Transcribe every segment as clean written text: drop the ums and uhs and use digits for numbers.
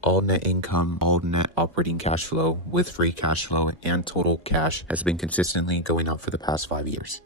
All net income, all net operating cash flow with free cash flow and total cash has been consistently going up for the past 5 years.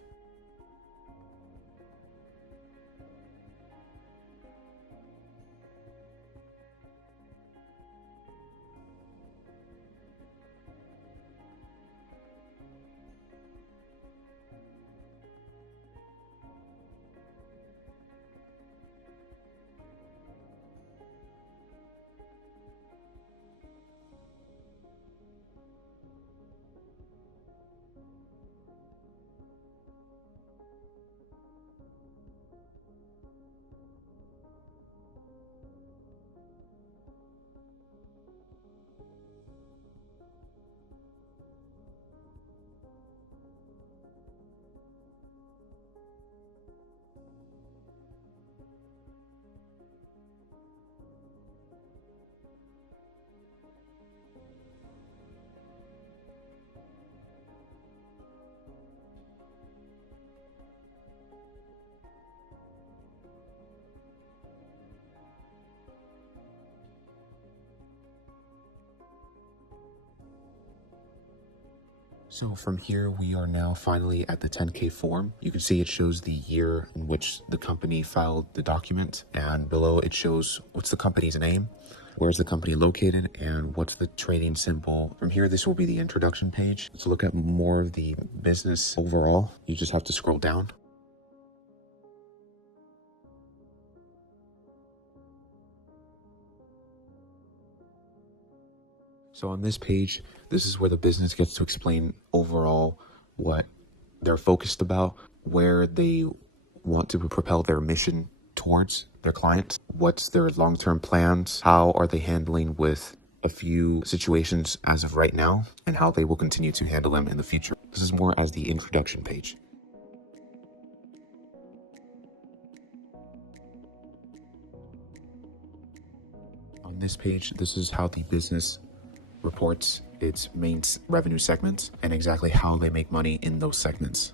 So from here, we are now finally at the 10K form. You can see it shows the year in which the company filed the document, and below it shows what's the company's name, where's the company located, and what's the trading symbol. From here, this will be the introduction page. Let's look at more of the business overall. You just have to scroll down. So on this page, this is where the business gets to explain overall what they're focused about, where they want to propel their mission towards their clients, what's their long-term plans, how are they handling with a few situations as of right now, and how they will continue to handle them in the future. This is more as the introduction page. On this page, this is how the business reports its main revenue segments and exactly how they make money in those segments.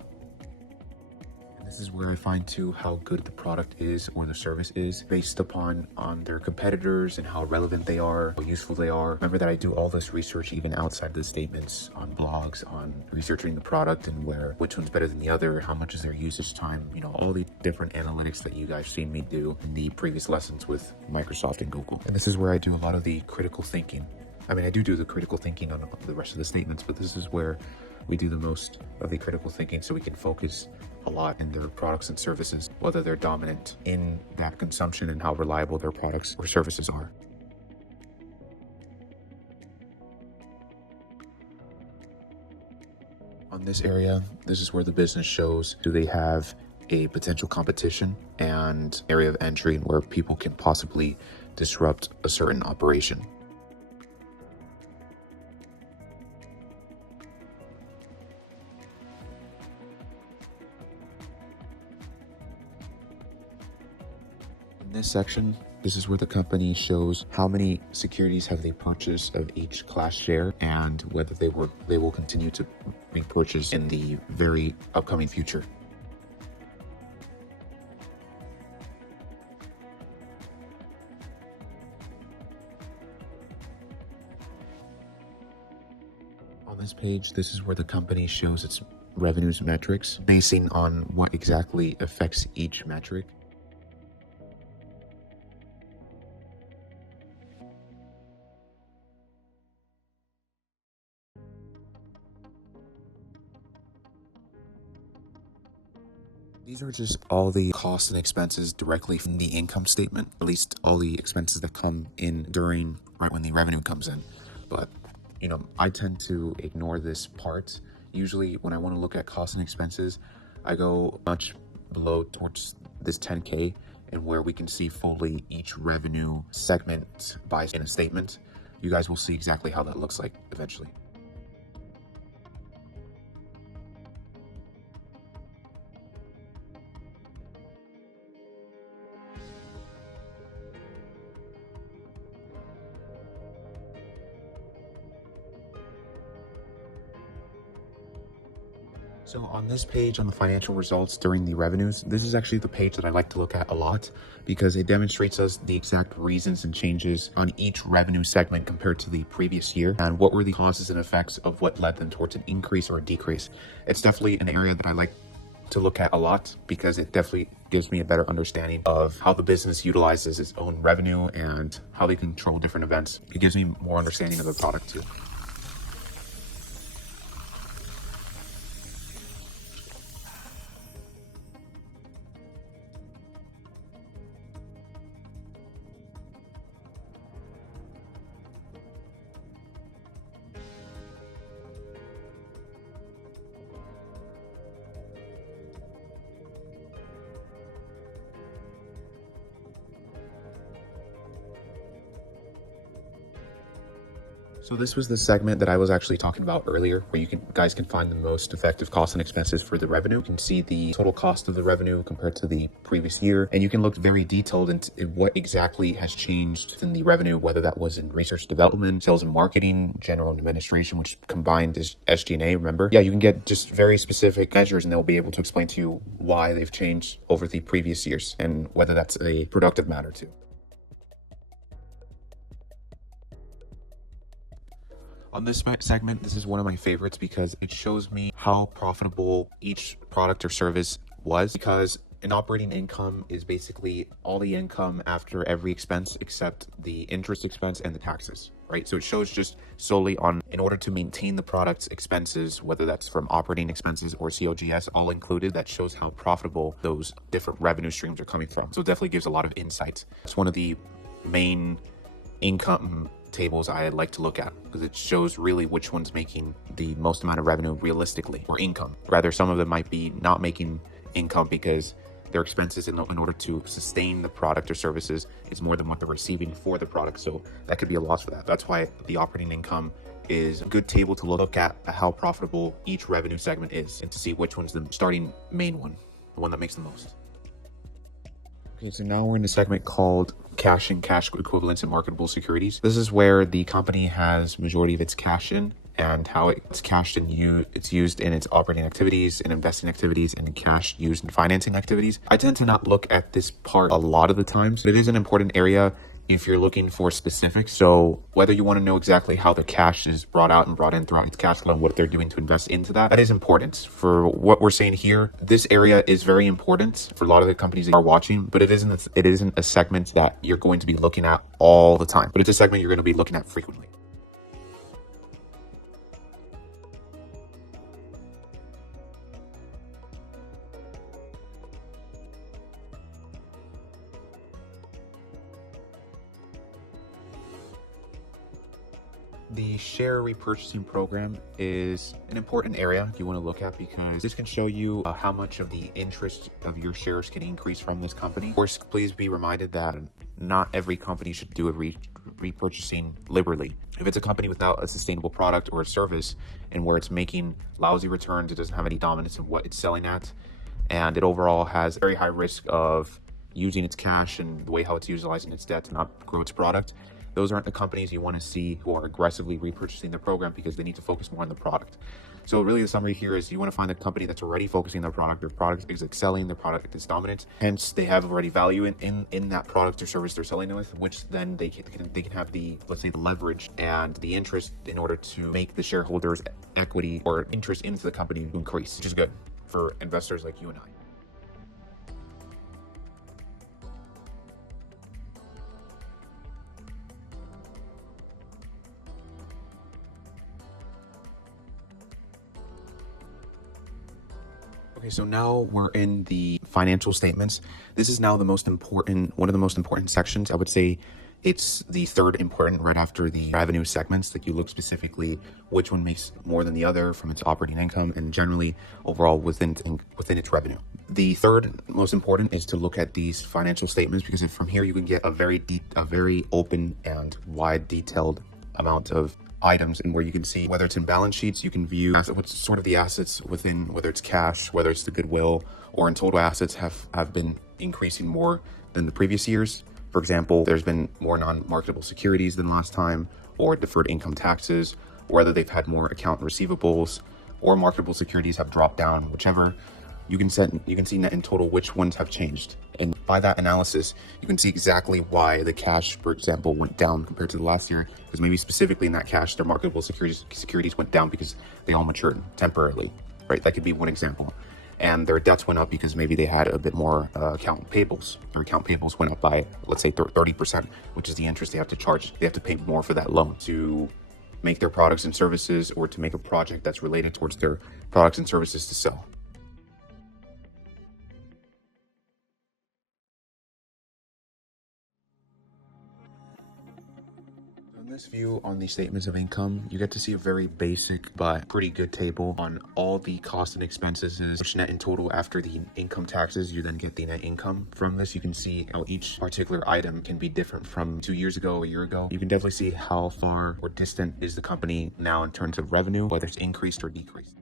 And this is where I find too how good the product is or the service is based upon on their competitors and how relevant they are, how useful they are. Remember that I do all this research even outside the statements on blogs, on researching the product and which one's better than the other, how much is their usage time, all the different analytics that you guys seen me do in the previous lessons with Microsoft and Google. And this is where I do a lot of the critical thinking. I do the critical thinking on the rest of the statements, but this is where we do the most of the critical thinking so we can focus a lot in their products and services, whether they're dominant in that consumption and how reliable their products or services are. On this area, this is where the business shows, do they have a potential competition and area of entry where people can possibly disrupt a certain operation. In this section, this is where the company shows how many securities have they purchased of each class share and whether they will continue to repurchase in the very upcoming future. On this page, this is where the company shows its revenues metrics basing on what exactly affects each metric. These are just all the costs and expenses directly from the income statement, at least all the expenses that come in right when the revenue comes in. But, I tend to ignore this part. Usually when I want to look at costs and expenses, I go much below towards this 10K and where we can see fully each revenue segment in a statement. You guys will see exactly how that looks like eventually. So on this page on the financial results during the revenues, this is actually the page that I like to look at a lot because it demonstrates us the exact reasons and changes on each revenue segment compared to the previous year and what were the causes and effects of what led them towards an increase or a decrease. It's definitely an area that I like to look at a lot because it definitely gives me a better understanding of how the business utilizes its own revenue and how they control different events. It gives me more understanding of the product too. So this was the segment that I was actually talking about earlier, where guys can find the most effective costs and expenses for the revenue. You can see the total cost of the revenue compared to the previous year, and you can look very detailed into what exactly has changed in the revenue, whether that was in research development, sales and marketing, general and administration, which combined is SG&A, remember? Yeah, you can get just very specific measures and they'll be able to explain to you why they've changed over the previous years and whether that's a productive matter too. On this segment, this is one of my favorites because it shows me how profitable each product or service was, because an operating income is basically all the income after every expense except the interest expense and the taxes, right? So it shows just solely on, in order to maintain the product's expenses, whether that's from operating expenses or COGS, all included, that shows how profitable those different revenue streams are coming from. So it definitely gives a lot of insights. It's one of the main income tables I like to look at because it shows really which one's making the most amount of revenue realistically, or income. Rather, some of them might be not making income because their expenses in order to sustain the product or services is more than what they're receiving for the product. So that could be a loss for that. That's why the operating income is a good table to look at how profitable each revenue segment is and to see which one's the starting main one, the one that makes the most. Okay, so now we're in a segment called cash and cash equivalents and marketable securities. This is where the company has majority of its cash in and how it's cashed and it's used in its operating activities and investing activities and cash used in financing activities. I tend to not look at this part a lot of the times, but it is an important area if you're looking for specifics. So whether you want to know exactly how the cash is brought out and brought in throughout its cash flow and what they're doing to invest into that is important. For what we're saying here, this area is very important for a lot of the companies that are watching, but it isn't a segment that you're going to be looking at all the time, but it's a segment you're going to be looking at frequently. The share repurchasing program is an important area you want to look at because this can show you how much of the interest of your shares can increase from this company. Of course, please be reminded that not every company should do a repurchasing liberally. If it's a company without a sustainable product or a service and where it's making lousy returns, it doesn't have any dominance of what it's selling at, and it overall has a very high risk of using its cash and the way how it's utilizing its debt to not grow its product, those aren't the companies you want to see who are aggressively repurchasing the program because they need to focus more on the product. So really the summary here is you want to find a company that's already focusing on their product is excelling, their product is dominant, hence they have already value in that product or service they're selling with, which then they can have the, let's say, the leverage and the interest in order to make the shareholders' equity or interest into the company increase, which is good for investors like you and I. Okay, so now we're in the financial statements. This is now one of the most important sections. I would say it's the third important right after the revenue segments, that you look specifically which one makes more than the other from its operating income and generally overall within its revenue. The third most important is to look at these financial statements because from here you can get a very open and wide detailed amount of items, and where you can see whether it's in balance sheets, you can view what's sort of the assets within, whether it's cash, whether it's the goodwill, or in total assets have been increasing more than the previous years. For example, there's been more non-marketable securities than last time, or deferred income taxes, or whether they've had more account receivables, or marketable securities have dropped down, whichever. You can see net in total which ones have changed. And by that analysis, you can see exactly why the cash, for example, went down compared to the last year. Because maybe specifically in that cash, their marketable securities went down because they all matured temporarily, right? That could be one example. And their debts went up because maybe they had a bit more account payables. Their account payables went up by, let's say, 30%, which is the interest they have to charge. They have to pay more for that loan to make their products and services, or to make a project that's related towards their products and services to sell. In this view on the statements of income, you get to see a very basic but pretty good table on all the costs and expenses, which net in total after the income taxes. You then get the net income. From this, you can see how each particular item can be different from 2 years ago, a year ago. You can definitely see how far or distant is the company now in terms of revenue, whether it's increased or decreased.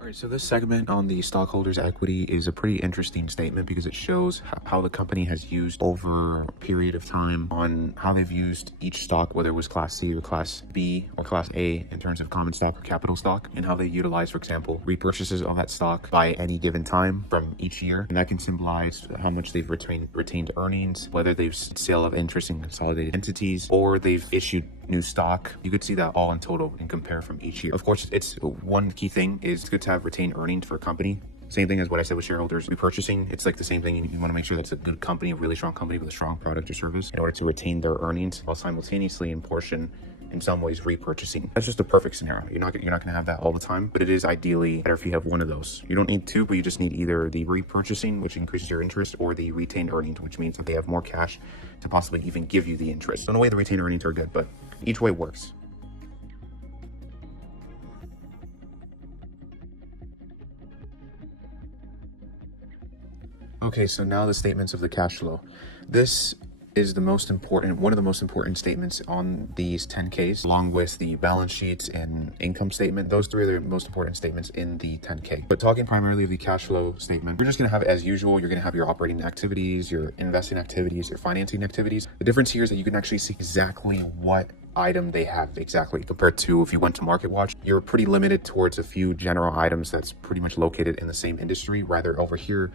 All right, so this segment on the stockholders' equity is a pretty interesting statement because it shows how the company has used over a period of time on how they've used each stock, whether it was Class C or Class B or Class A in terms of common stock or capital stock, and how they utilize, for example, repurchases of that stock by any given time from each year. And that can symbolize how much they've retained earnings, whether they've sale of interest in consolidated entities, or they've issued new stock. You could see that all in total and compare from each year. Of course, it's one key thing is it's good to have retained earnings for a company. Same thing as what I said with shareholders repurchasing. It's like the same thing. You want to make sure that's a good company, a really strong company with a strong product or service in order to retain their earnings while simultaneously in portion, in some ways, repurchasing. That's just a perfect scenario. You're not going to have that all the time, but it is ideally better if you have one of those. You don't need two, but you just need either the repurchasing, which increases your interest, or the retained earnings, which means that they have more cash to possibly even give you the interest. So in a way, the retained earnings are good, but each way works. Okay, so now the statements of the cash flow. This is the most important, one of the most important statements on these 10Ks, along with the balance sheets and income statement. Those three are the most important statements in the 10K. But talking primarily of the cash flow statement, you're just going to have, as usual, you're going to have your operating activities, your investing activities, your financing activities. The difference here is that you can actually see exactly what item they have exactly, compared to if you went to MarketWatch, you're pretty limited towards a few general items that's pretty much located in the same industry. Rather, over here,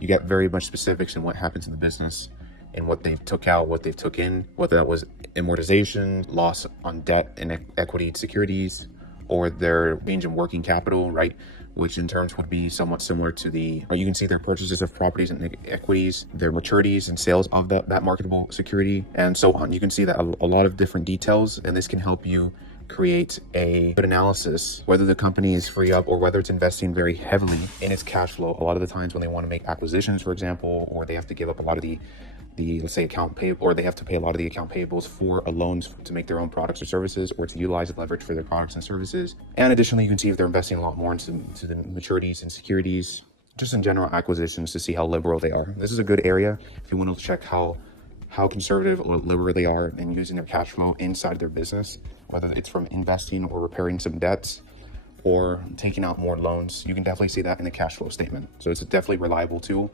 you get very much specifics in what happens in the business and what they've took out, what they've took in, whether that was amortization, loss on debt and equity securities, or their change in working capital, right? Which in terms would be somewhat similar to the, or you can see their purchases of properties and equities, their maturities and sales of that marketable security, and so on. You can see that a lot of different details, and this can help you create a good analysis, whether the company is free up or whether it's investing very heavily in its cash flow. A lot of the times when they want to make acquisitions, for example, or they have to give up a lot of the let's say account payable, or they have to pay a lot of the account payables for loans to make their own products or services, or to utilize the leverage for their products and services. And additionally, you can see if they're investing a lot more into the maturities and securities, just in general acquisitions, to see how liberal they are. This is a good area if you want to check how conservative or liberal they are in using their cash flow inside their business, whether it's from investing or repairing some debts or taking out more loans. You can definitely see that in the cash flow statement. So it's a definitely reliable tool,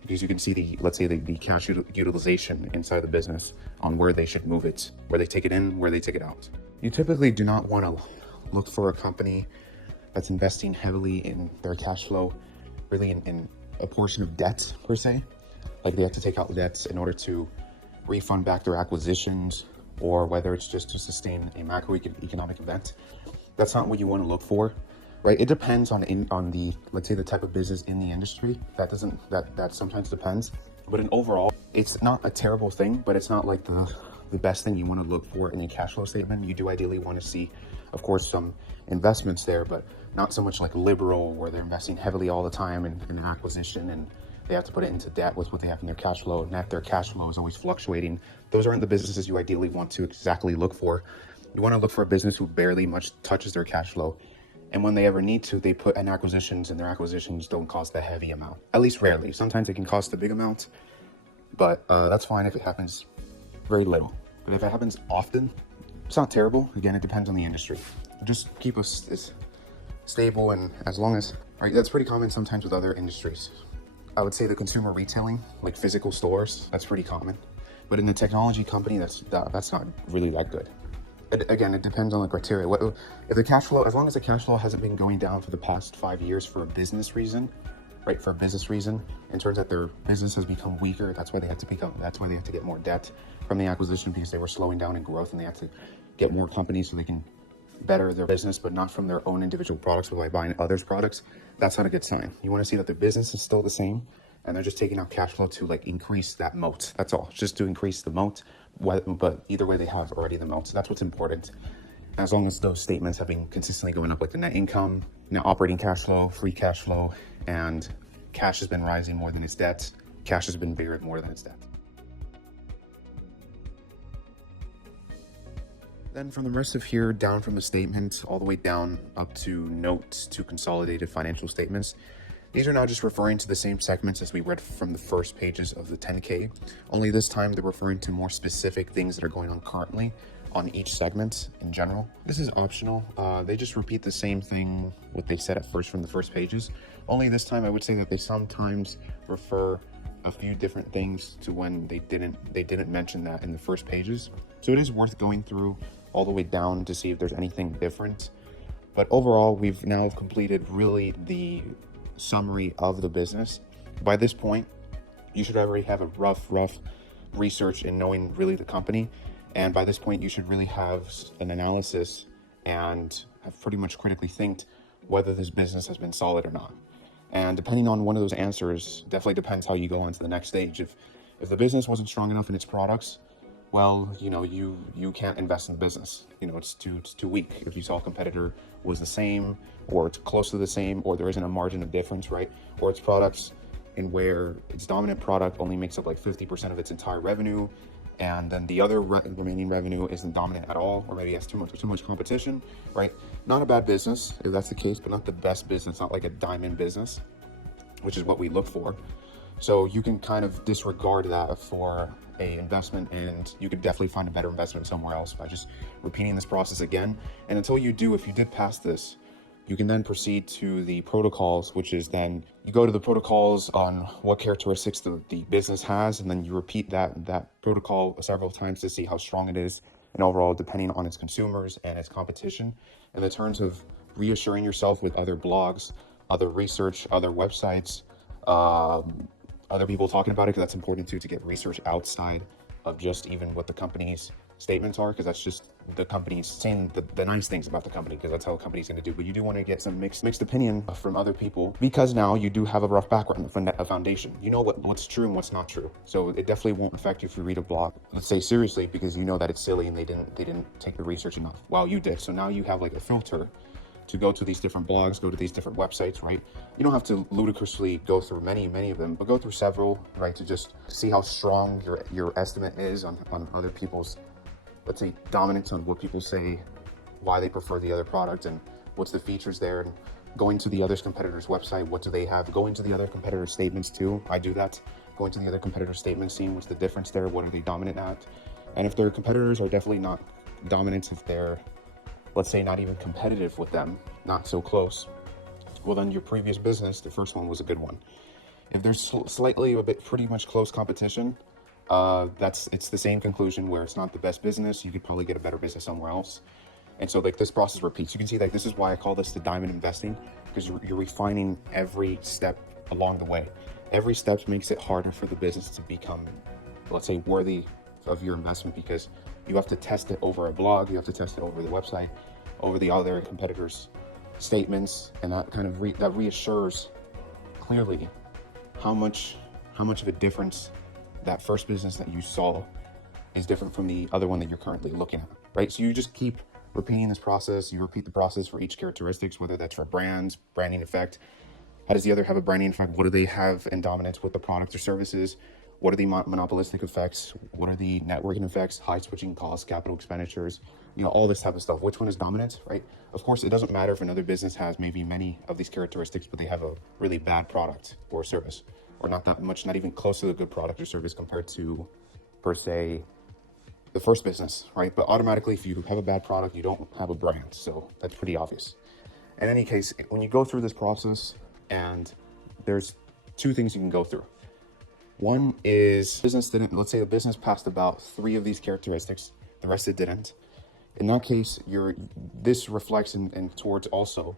because you can see let's say the cash utilization inside the business on where they should move it, where they take it in, where they take it out. You typically do not want to look for a company that's investing heavily in their cash flow, really in a portion of debt per se. Like they have to take out debts in order to refund back their acquisitions, or whether it's just to sustain a macroeconomic event. That's not what you want to look for. Right, it depends on the, let's say, the type of business in the industry. That sometimes depends. But in overall, it's not a terrible thing, but it's not like the best thing you want to look for in a cash flow statement. You do ideally want to see, of course, some investments there, but not so much like liberal, where they're investing heavily all the time in acquisition and they have to put it into debt with what they have in their cash flow, and that their cash flow is always fluctuating. Those aren't the businesses you ideally want to exactly look for. You want to look for a business who barely much touches their cash flow. And when they ever need to, they put in acquisitions, and their acquisitions don't cost a heavy amount. At least rarely. Sometimes it can cost a big amount, but that's fine if it happens very little. But if it happens often, it's not terrible. Again, it depends on the industry. Just keep us stable, and as long as, right, that's pretty common sometimes with other industries. I would say the consumer retailing, like physical stores, that's pretty common. But in the technology company, that's not really that good. Again, it depends on the criteria. If the cash flow, as long as the cash flow hasn't been going down for the past 5 years for a business reason, right? For a business reason, and turns out their business has become weaker. That's why they had to get more debt from the acquisition, because they were slowing down in growth, and they had to get more companies so they can better their business, but not from their own individual products, but by buying others' products. That's not a good sign. You want to see that the business is still the same, and they're just taking out cash flow to like increase that moat. That's all, just to increase the moat. But either way, they have already the moat. So that's what's important. As long as those statements have been consistently going up, like the net income, net operating cash flow, free cash flow, and cash has been rising more than its debt. Cash has been bigger more than its debt. Then from the rest of here, down from the statement, all the way down up to notes to consolidated financial statements. These are now just referring to the same segments as we read from the first pages of the 10K, only this time they're referring to more specific things that are going on currently on each segment in general. This is optional. They just repeat the same thing what they said at first from the first pages. Only this time I would say that they sometimes refer a few different things to when they didn't mention that in the first pages. So it is worth going through all the way down to see if there's anything different. But overall, we've now completed really the summary of the business. By this point, you should already have a rough research in knowing really the company. And by this point, you should really have an analysis and have pretty much critically think whether this business has been solid or not. And depending on one of those answers, definitely depends how you go on to the next stage. If the business wasn't strong enough in its products, well, you can't invest in the business. It's too weak. If you saw a competitor was the same, or it's close to the same, or there isn't a margin of difference, right? Or its products in where its dominant product only makes up like 50% of its entire revenue, and then the other remaining revenue isn't dominant at all, or maybe has too much competition, right? Not a bad business if that's the case, but not the best business, not like a diamond business, which is what we look for. So you can kind of disregard that for a investment, and you could definitely find a better investment somewhere else by just repeating this process again. And until you do, if you did pass this, you can then proceed to the protocols, which is then you go to the protocols on what characteristics the business has, and then you repeat that protocol several times to see how strong it is, and overall, depending on its consumers and its competition. In the terms of reassuring yourself with other blogs, other research, other websites, other people talking about it, because that's important too, to get research outside of just even what the company's statements are, because that's just the company's saying the nice things about the company, because that's how a company's going to do. But you do want to get some mixed opinion from other people, because now you do have a rough background, a foundation. You know what's true and what's not true. So it definitely won't affect you if you read a blog, let's say, seriously, because you know that it's silly and they didn't take the research enough. Well, you did. So now you have like a filter to go to these different blogs, go to these different websites, right? You don't have to ludicrously go through many of them, but go through several, right? To just see how strong your estimate is on other people's, let's say, dominance, on what people say, why they prefer the other product, and what's the features there. And going to the other competitor's website, what do they have? Going to the other competitor's statements too. I do that. Going to the other competitor's statements, seeing what's the difference there, what are they dominant at? And if their competitors are definitely not dominant, if they're, let's say, not even competitive with them, not so close, well, then your previous business, the first one, was a good one. If there's slightly a bit pretty much close competition, it's the same conclusion where it's not the best business. You could probably get a better business somewhere else. And so like this process repeats. You can see like this is why I call this the diamond investing, because you're refining every step along the way. Every step makes it harder for the business to become, let's say, worthy of your investment, because you have to test it over a blog, you have to test it over the website, over the other competitors' statements, and that kind of that reassures clearly how much of a difference that first business that you saw is different from the other one that you're currently looking at, right? So you just keep repeating this process. You repeat the process for each characteristics, whether that's for brands, branding effect. How does the other have a branding effect? What do they have in dominance with the products or services? What are the monopolistic effects? What are the networking effects, high switching costs, capital expenditures, all this type of stuff. Which one is dominant, right? Of course, it doesn't matter if another business has maybe many of these characteristics, but they have a really bad product or service, or not that much, not even close to the good product or service compared to, per se, the first business, right? But automatically, if you have a bad product, you don't have a brand. So that's pretty obvious. In any case, when you go through this process and there's two things you can go through. One is let's say the business passed about 3 of these characteristics, the rest it didn't. In that case, this reflects and towards also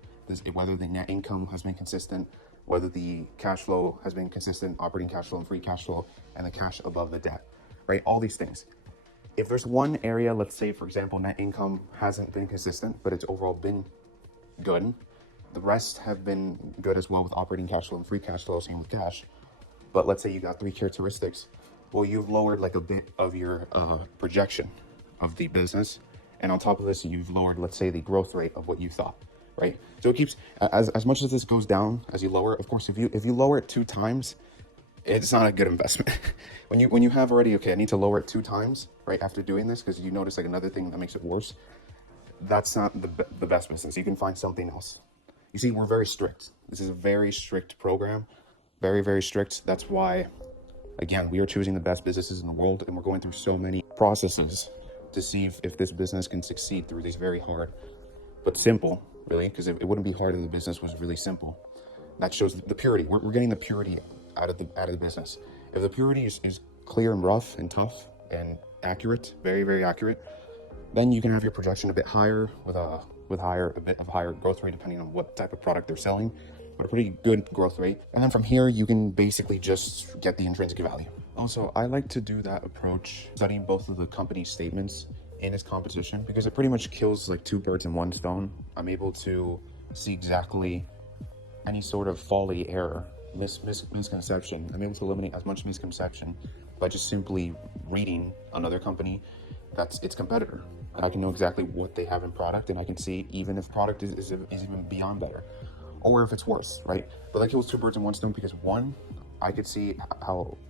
whether the net income has been consistent, whether the cash flow has been consistent, operating cash flow and free cash flow, and the cash above the debt, right? All these things. If there's one area, let's say, for example, net income hasn't been consistent, but it's overall been good, the rest have been good as well with operating cash flow and free cash flow, same with cash. But let's say you got 3 characteristics. Well, you've lowered like a bit of your projection of the business. And on top of this, you've lowered, let's say, the growth rate of what you thought, right? So it keeps, as much as this goes down as you lower, of course, if you lower it 2 times, it's not a good investment. when you have already, okay, I need to lower it 2 times, right, after doing this, because you notice like another thing that makes it worse, that's not the best business. You can find something else. You see, we're very strict. This is a very strict program. Very, very strict. That's why, again, we are choosing the best businesses in the world, and we're going through so many processes to see if this business can succeed through these very hard, but simple, really, because it wouldn't be hard if the business was really simple. That shows the purity. We're getting the purity out of the business. If the purity is clear and rough and tough and accurate, very, very accurate, then you can have your projection a bit higher with a bit of higher growth rate depending on what type of product they're selling. But a pretty good growth rate. And then from here, you can basically just get the intrinsic value. Also, I like to do that approach, studying both of the company statements in its competition, because it pretty much kills like 2 birds in 1 stone. I'm able to see exactly any sort of folly, error, misconception. I'm able to eliminate as much misconception by just simply reading another company that's its competitor. I can know exactly what they have in product, and I can see even if product is even beyond better, or if it's worse, right? But that kills 2 birds in 1 stone, because 1, I could see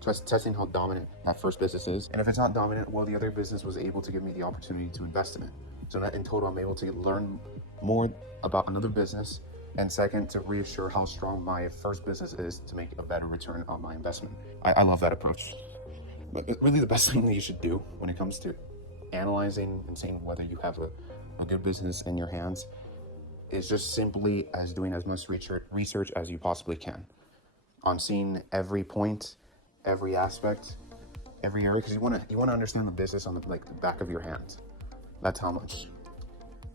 testing how dominant that first business is. And if it's not dominant, well, the other business was able to give me the opportunity to invest in it. So in total, I'm able to learn more about another business. And second, to reassure how strong my first business is to make a better return on my investment. I love that approach. But really the best thing that you should do when it comes to analyzing and seeing whether you have a good business in your hands is just simply as doing as much research as you possibly can on seeing every point, every aspect, every area, because you want to understand the business on the back of your hand. That's how much.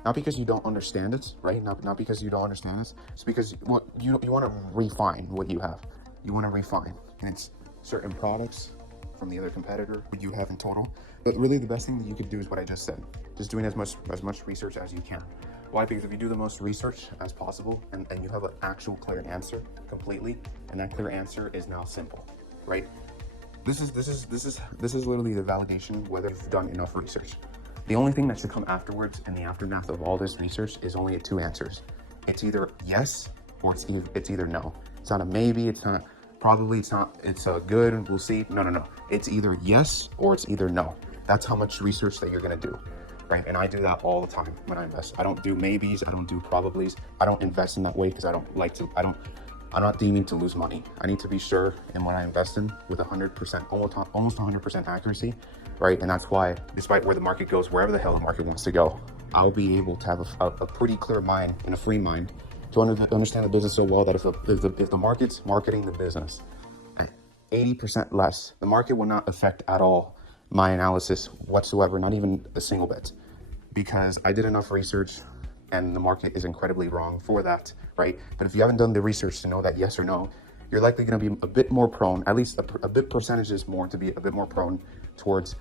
Not because you don't understand it, right? Not because you don't understand it. It's because you want to refine what you have. You want to refine, and it's certain products from the other competitor you have in total. But really, the best thing that you could do is what I just said. Just doing as much research as you can. Why? Because if you do the most research as possible and you have an actual clear answer completely, and that clear answer is now simple, right? This is literally the validation whether you've done enough research. The only thing that should come afterwards in the aftermath of all this research is only 2 answers. It's either yes or it's either no. It's not a maybe, it's not probably, it's a good, we'll see. No. It's either yes or it's either no. That's how much research that you're gonna do. Right? And I do that all the time when I invest. I don't do maybes, I don't do probablys. I don't invest in that way because I'm not deeming to lose money. I need to be sure in what I invest in with 100%, almost 100% accuracy, right? And that's why, despite where the market goes, wherever the hell the market wants to go, I'll be able to have a pretty clear mind and a free mind to understand the business so well that if the market's marketing the business at 80% less, the market will not affect at all my analysis whatsoever, not even a single bit, because I did enough research and the market is incredibly wrong for that, right? But if you haven't done the research to know that yes or no, you're likely going to be a bit more prone, at least a bit percentages more, to be a bit more prone towards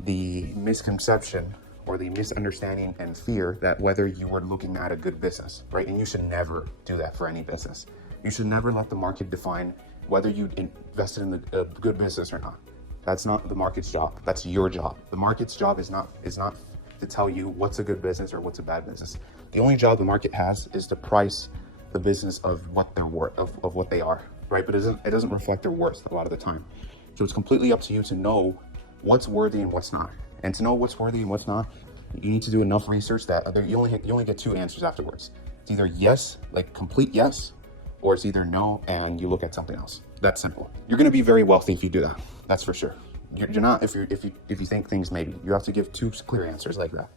the misconception or the misunderstanding and fear that whether you are looking at a good business, right? And you should never do that for any business. You should never let the market define whether you invested in a good business or not. That's not the market's job. That's your job. The market's job is not to tell you what's a good business or what's a bad business. The only job the market has is to price the business of what they're worth, of what they are, right? But it doesn't reflect their worth a lot of the time. So it's completely up to you to know what's worthy and what's not. And to know what's worthy and what's not, you need to do enough research that you only get 2 answers afterwards. It's either yes, like complete yes, or it's either no and you look at something else. That's simple. You're going to be very wealthy if you do that. That's for sure. You're not if you think things maybe. You have to give 2 clear answers like that.